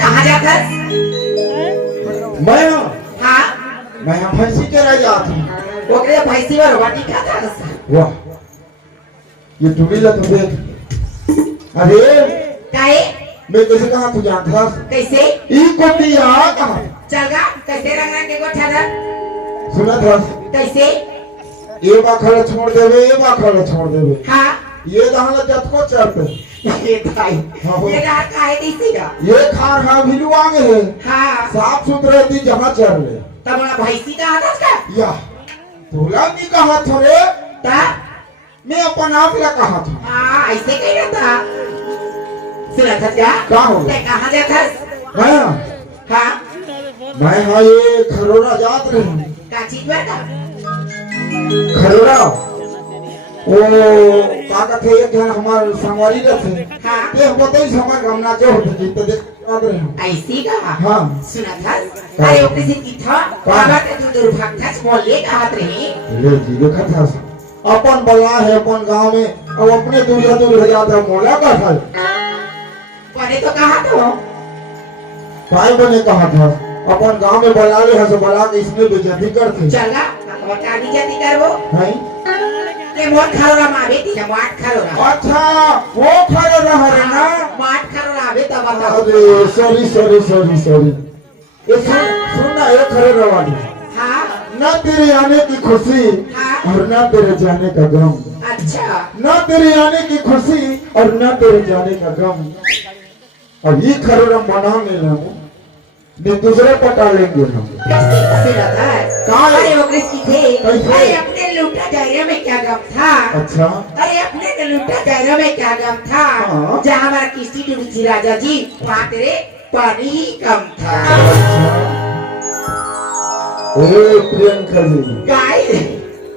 कहाँ जाता? मैं हाँ मैं भैंसी चरा जाती। ओकरे भैंसी वाला बाटी क्या था? वाह ये टुकड़ी तो देख। अरे काहे? मैं कैसे कहा तू जानता? कैसे? ई कोटी यहाँ कहाँ? चलगा कैसे रंगना के गोठा था? सुना था? कैसे? ये बाखड़ा छोड़ देवे, ये बाखड़ा छोड़ देवे। हाँ ये दहाना जत को चढ़ते। ये भाई ये रात काहे दिसी का? ये खार हाँ भिलू आगे है। हाँ साफ सुथरे दी जहाँ चढ़ ले। तब वाला भैंसी का हाथ का? या तोला नहीं कहा थोड़े? ता? मैं अपन आप ला कहा था। हाँ ऐसे कहीं रहता? सुना था क्या? क्या हो? ते कहाँ जाता? हाँ मैं हाँ ये खरोरा जात रही। का चीज बैठा? खरोरा ओ ताकत है एक जन हमार संगवारी रहते। हाँ ते बताई हमार गमना जो होते जीते देख आद रहे। ऐसी का? हाँ सुना था? अरे ओकरे से की था? बाबा के तू दुर्भाग्य था मोले का हाथ रही। ले जी देखा था अपन बला है अपन गांव में अब अपने दूर जाता मोला का था। बने तो कहा तो? भाई बने कहा था अपन गांव में बला ले हस बला के इसमें बेइज्जती करते। चला और काटी जाती कर वो नहीं के मोट खरोरा मावे थी ना माट खरोरा। अच्छा वो खरोरा है ना? माट खरोरा आवे तो बताओ। अरे सॉरी ये सुन ना ये खरोरा वाली हाँ ना तेरे आने की खुशी हाँ और ना तेरे जाने का गम। अच्छा ना तेरे आने की खुशी और ना तेरे जाने का गम। अब ये खरोरा मना में ना दूसरे पटा लेंगे हम। कैसे कैसे रहता है? कहाँ है? अरे वो किसकी थे? कैसे? अरे अपने लूटा दायरे में क्या गम था? अच्छा अरे अपने लूटा दायरे में क्या गम था? हाँ। जहाँ हमारा किस्ती डूबी थी राजा जी वहाँ तेरे पानी ही कम था। ए प्रियंका जी गाय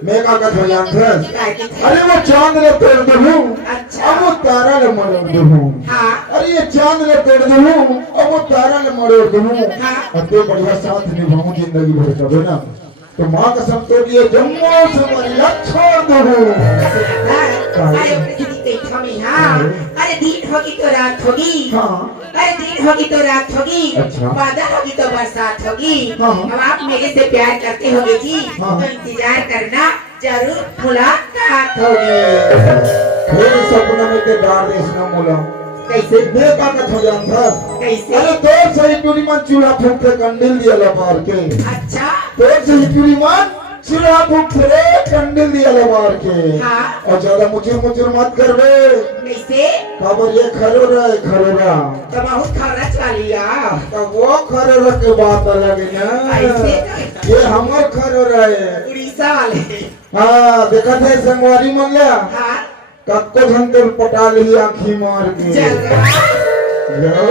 मैं का कथा जानता है? गाय की थी। अरे वो चांद ने तोड़ दूँ अच्छा अब वो तारा ने मरोड़ दूँ। हाँ अरे ये चांद ने तोड़ दूँ अब वो तारा ने मरोड़ दूँ। हाँ अते बढ़िया साथ निभाऊं जिंदगी भर कभी ना तो माँ कसम तो दिए जम्मू से मरिया छोड़ दूँ। अरे अपने किसी देखा में हाँ अरे दिन होगी तो रात होगी हाँ अरे दिन होगी तो रात होगी अच्छा। बादल होगी तो बरसात होगी। हाँ। अब आप मेरे से प्यार करते होगे जी हाँ। तो इंतजार करना जरूर मुलाकात होगी। फिर सपना में के डार देशना मोला कैसे मैं का कथा जानता है? कैसे? अरे तोर सही टूरी मन चूल्हा फूकते कंडिल दिया लबार के। अच्छा तोर सही टूरी मन चूल्हा फूकते कंडिल दिया लबार के। हाँ और ज्यादा मुझे मत कर बे। कैसे? खबर ये खरोरा तो बहुत खर्च वालिया तो वो खरोरा के बात अलग है ना। कैसे? ये हमार खरोरा है। उड़ीसा वाले हाँ देखा थे संगवारी मंगया हाँ कक्को झंकर पटा ली आँखी मार के। चल लो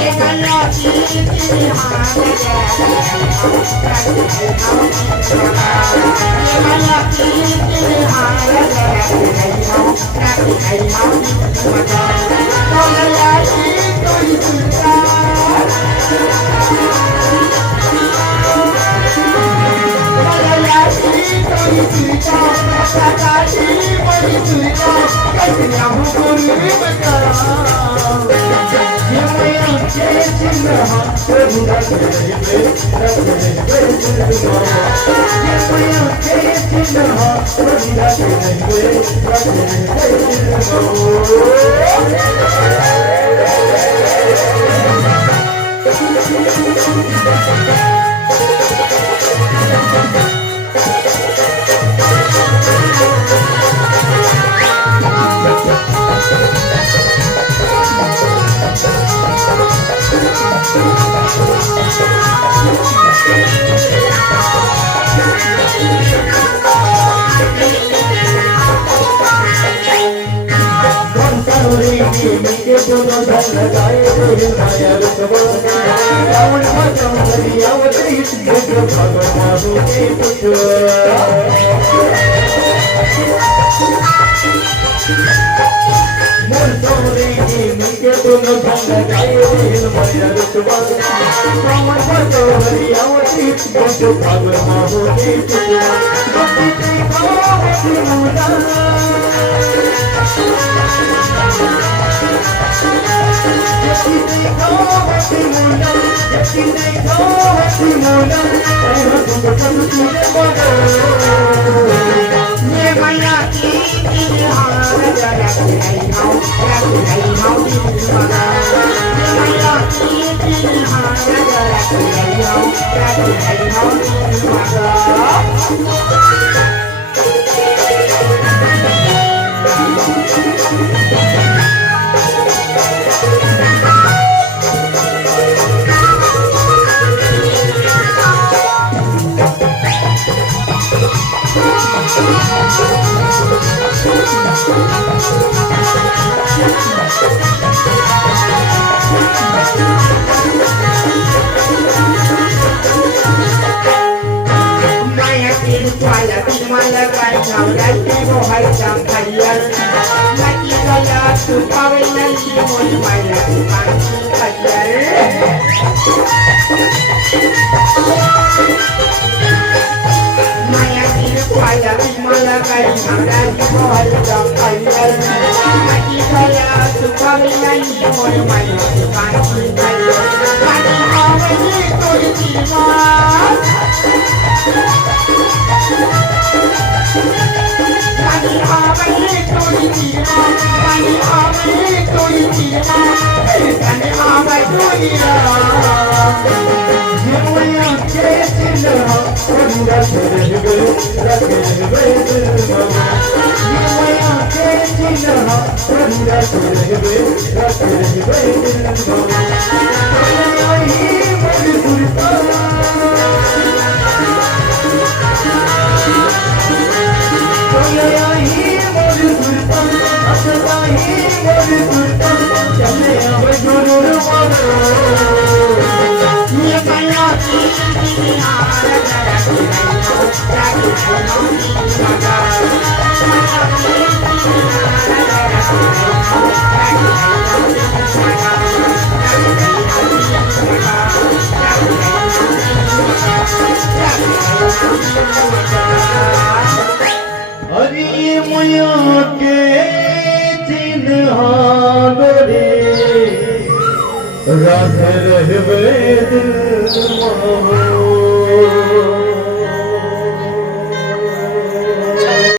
ये गला की राधे रहवे दिल